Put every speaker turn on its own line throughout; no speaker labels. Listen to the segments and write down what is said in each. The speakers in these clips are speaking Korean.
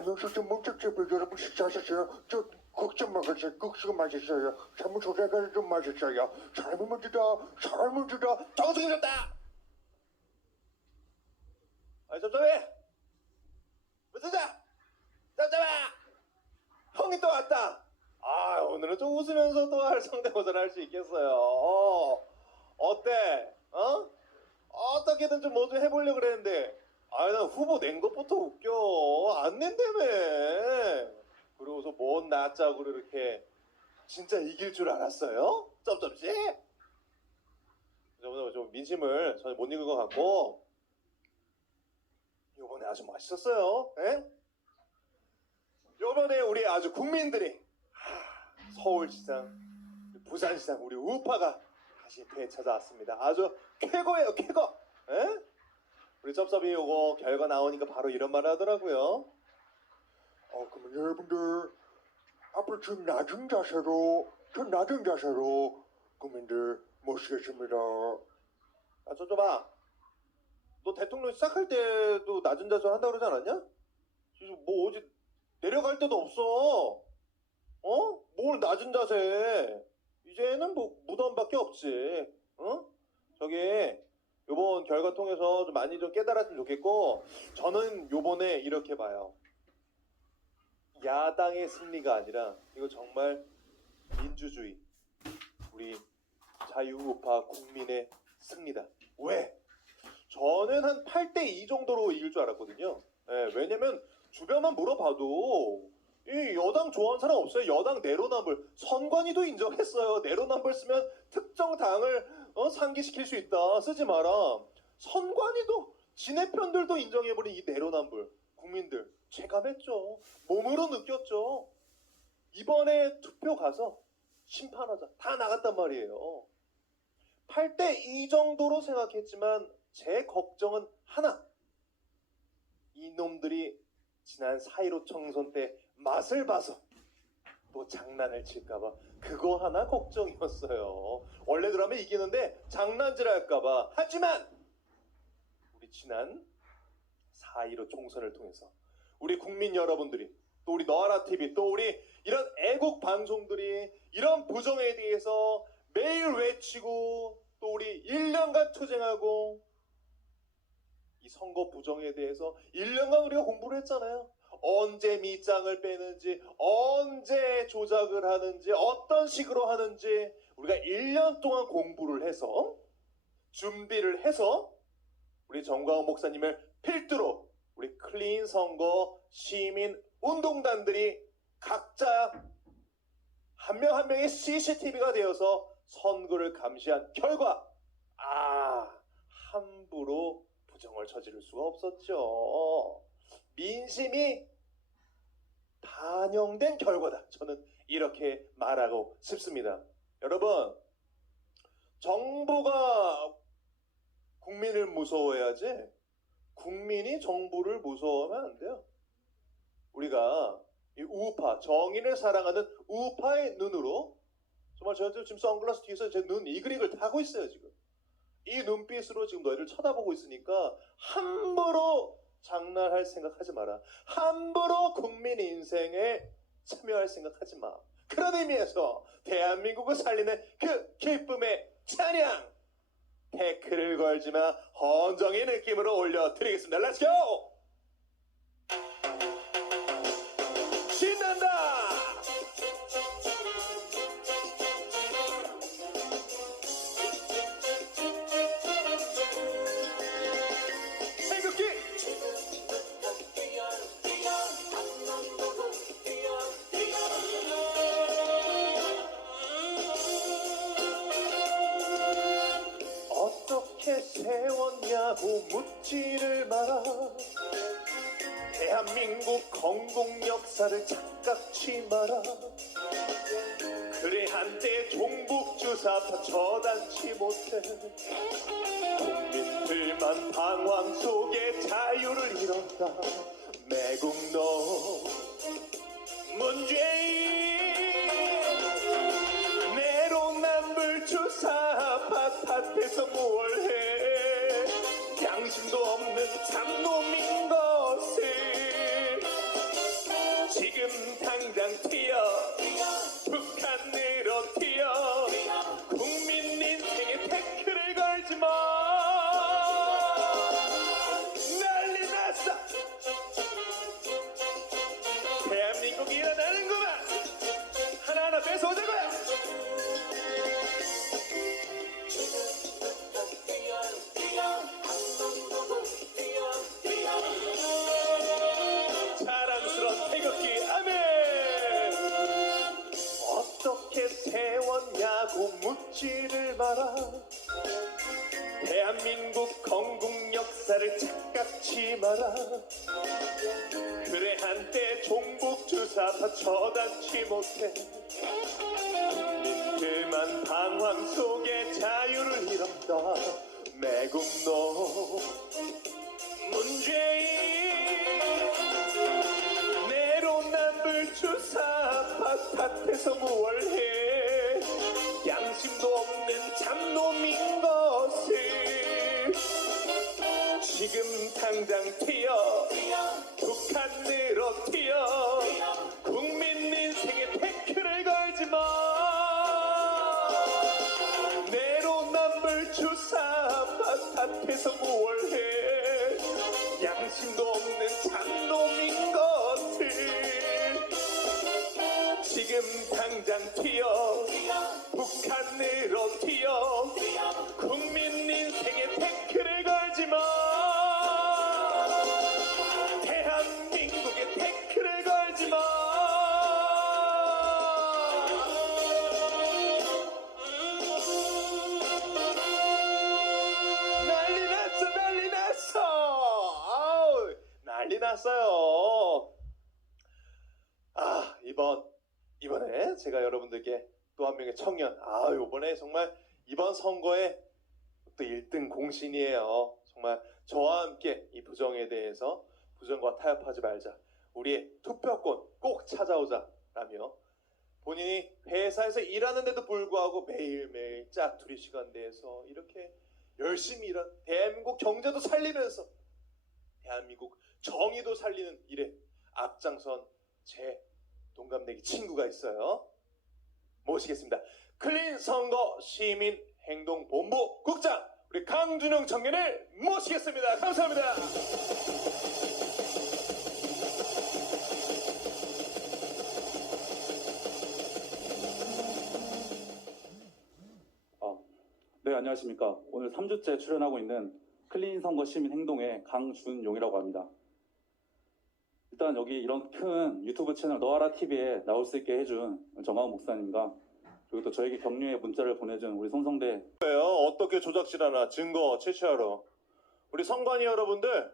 안녕하세요. 문짝집에 여러분 식사하셨어요? 저 먹었어요. 국수 맛있어요. 삶은 소세가 좀 맛있어요. 삶은 주다, 삶은 주다.
정승이 졌다! 아이, 섭섭해! 무슨 자! 섭섭해! 형이 또 왔다! 아, 오늘은 좀 웃으면서 또할 성대모사를 할 수 있겠어요. 어, 어때? 어? 어떻게든 좀 뭐 좀 해보려고 그랬는데, 아, 난 후보 낸 것부터 웃겨. 안 낸다며. 그러고서 뭔 낯짝으로 이렇게 진짜 이길 줄 알았어요? 쩝쩝씨? 오늘 좀 민심을 전혀 못 읽은 것 같고 요번에 아주 멋있었어요. 예? 요번에 우리 아주 국민들이 하, 서울시장, 부산시장 우리 우파가 다시 되찾아왔습니다. 아주 쾌거예요, 쾌거. 예? 우리 쩝섭이 요거 결과 나오니까 바로 이런 말을 하더라고요.
어, 그러면 여러분들 앞으로 좀 낮은 자세로, 좀 낮은 자세로 국민들 모시겠습니다.
아, 쩝쩝아, 너 대통령 시작할 때도 낮은 자세 한다고 그러지 않았냐? 지금 뭐 어제 내려갈 데도 없어. 어? 뭘 낮은 자세. 이제는 뭐 무덤밖에 없지. 어? 저기 요번 결과 통해서 좀 많이 좀 깨달았으면 좋겠고 저는 요번에 이렇게 봐요. 야당의 승리가 아니라 이거 정말 민주주의 우리 자유우파 국민의 승리다. 왜? 저는 한 8대 2 정도로 이길 줄 알았거든요. 예, 왜냐면 주변만 물어봐도 이 여당 좋아하는 사람 없어요. 여당 내로남불. 선관위도 인정했어요. 내로남불 쓰면 특정 당을 어, 상기시킬 수 있다. 쓰지 마라. 선관위도 지네 편들도 인정해버린 이 내로남불. 국민들 체감했죠. 몸으로 느꼈죠. 이번에 투표 가서 심판하자. 다 나갔단 말이에요. 8대 2 정도로 생각했지만 제 걱정은 하나. 이놈들이 지난 4.15 총선 때 맛을 봐서 또 장난을 칠까봐 그거 하나 걱정이었어요. 원래대로면 이기는데 장난질 할까봐. 하지만 우리 지난 4.15 총선을 통해서 우리 국민 여러분들이 또 우리 너하라 TV 또 우리 이런 애국 방송들이 이런 부정에 대해서 매일 외치고 또 우리 1년간 투쟁하고 이 선거 부정에 대해서 1년간 우리가 공부를 했잖아요. 언제 밑장을 빼는지, 언제 조작을 하는지, 어떤 식으로 하는지 우리가 1년 동안 공부를 해서 준비를 해서 우리 정광훈 목사님을 필두로 우리 클린 선거 시민 운동단들이 각자 한 명한 명의 CCTV가 되어서 선거를 감시한 결과 아 함부로 부정을 저지를 수가 없었죠. 민심이 반영된 결과다. 저는 이렇게 말하고 싶습니다. 여러분, 정부가 국민을 무서워해야지 국민이 정부를 무서워하면 안 돼요. 우리가 이 우파, 정의를 사랑하는 우파의 눈으로 정말 저도 지금 선글라스 뒤에서 제 눈 이글이글 타고 있어요, 지금. 이 눈빛으로 지금 너희를 쳐다보고 있으니까 함부로 장난할 생각하지 마라. 함부로 국민 인생에 참여할 생각하지 마. 그런 의미에서 대한민국을 살리는 그 기쁨의 찬양! 태클을 걸지 마. 헌정의 느낌으로 올려드리겠습니다. 렛츠고! 대한민국 건국 역사를 착각치 마라. 그래 한때 종북주사파 처단치 못해. 국민들만 방황 속에 자유를 잃었다. 매국노 문재인. 내로남불 주사파 탓해서 뭘 해. 양심도 없는 참놈인 것을 당장 튀어. 북한으로 튀어. 국민 인생에 태클을 걸지 마. 난리 났어. 대한민국이 일어나는 건국 역사를 착각치 마라. 그래 한때 종북 주사파 처단치 못해. 그만 방황 속에 자유를 잃었다. 매국노 문재인 내로남불 주사파 탓해서 무얼해? 양심도 없는 당장 튀어. 북한으로 튀어. 국민 인생에 태클을 걸지 마. 내로남불 주사파 탓해서 무얼해. 양심도 없는 잡놈인 것을. 지금 당장 튀어. 북한으로 튀어. 국민 인생에 났어요. 아 이번 이번에 제가 여러분들께 또 한 명의 청년. 아 이번에 정말 이번 선거에 또 1등 공신이에요. 정말 저와 함께 이 부정에 대해서 부정과 타협하지 말자. 우리의 투표권 꼭 찾아오자라며 본인이 회사에서 일하는데도 불구하고 매일매일 짝투리 시간 내서 이렇게 열심히 일한 대한민국 경제도 살리면서 대한민국 정의도 살리는 일에 앞장선 제 동갑내기 친구가 있어요. 모시겠습니다. 클린 선거 시민 행동 본부 국장 우리 강준영 청년을 모시겠습니다. 감사합니다.
아, 네, 안녕하십니까. 오늘 3주째 출연하고 있는 클린 선거 시민 행동의 강준용이라고 합니다. 일단 여기 이런 큰 유튜브 채널 너하라 TV에 나올 수 있게 해준 정하은 목사님과 그리고 또 저에게 격려의 문자를 보내준 우리 송성대
거예요. 어떻게 조작질하나 증거 채취하러. 우리 선관위 여러분들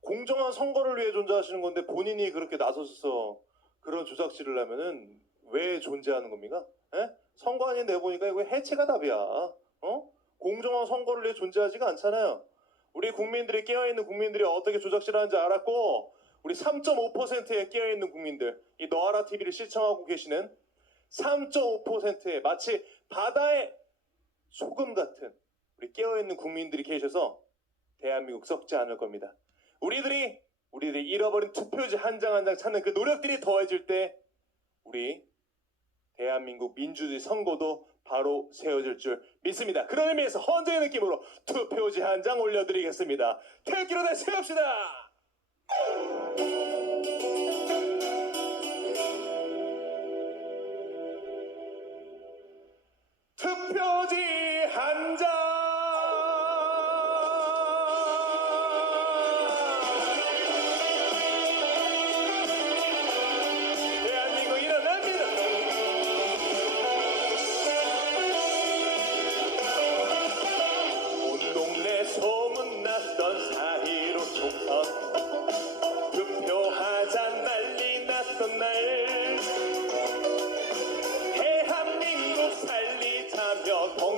공정한 선거를 위해 존재하시는 건데 본인이 그렇게 나서서 그런 조작질을 하면은 왜 존재하는 겁니까? 예? 선관위 내보니까 이거 해체가 답이야. 어? 공정한 선거를 위해 존재하지가 않잖아요. 우리 국민들이 깨어있는 국민들이 어떻게 조작질하는지 알았고 우리 3.5%의 깨어있는 국민들 이 너하라 TV를 시청하고 계시는 3.5%의 마치 바다의 소금 같은 우리 깨어있는 국민들이 계셔서 대한민국 썩지 않을 겁니다. 우리들이 우리들이 잃어버린 투표지 한장 한 장 찾는 그 노력들이 더해질 때 우리 대한민국 민주주의 선거도 바로 세워질 줄 믿습니다. 그런 의미에서 헌재의 느낌으로 투표지 한 장 올려드리겠습니다. 태극기로 다 세웁시다.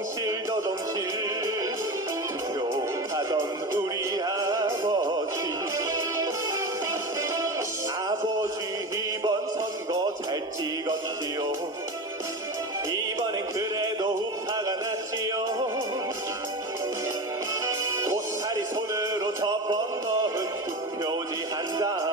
살리자며 덩실더덩실. 투표하던 우리 아버지. 아버지 이번 선거 잘 찍었지요. 이번엔 그래도 우파가 났지요. 고사리 손으로 접어 넣은 투표지 한장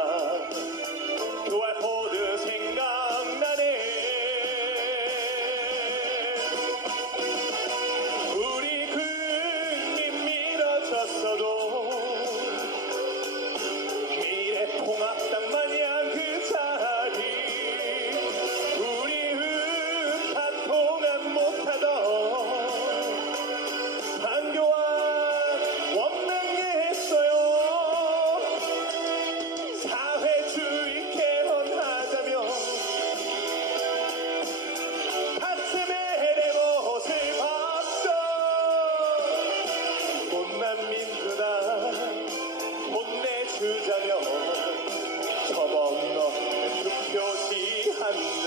Lord.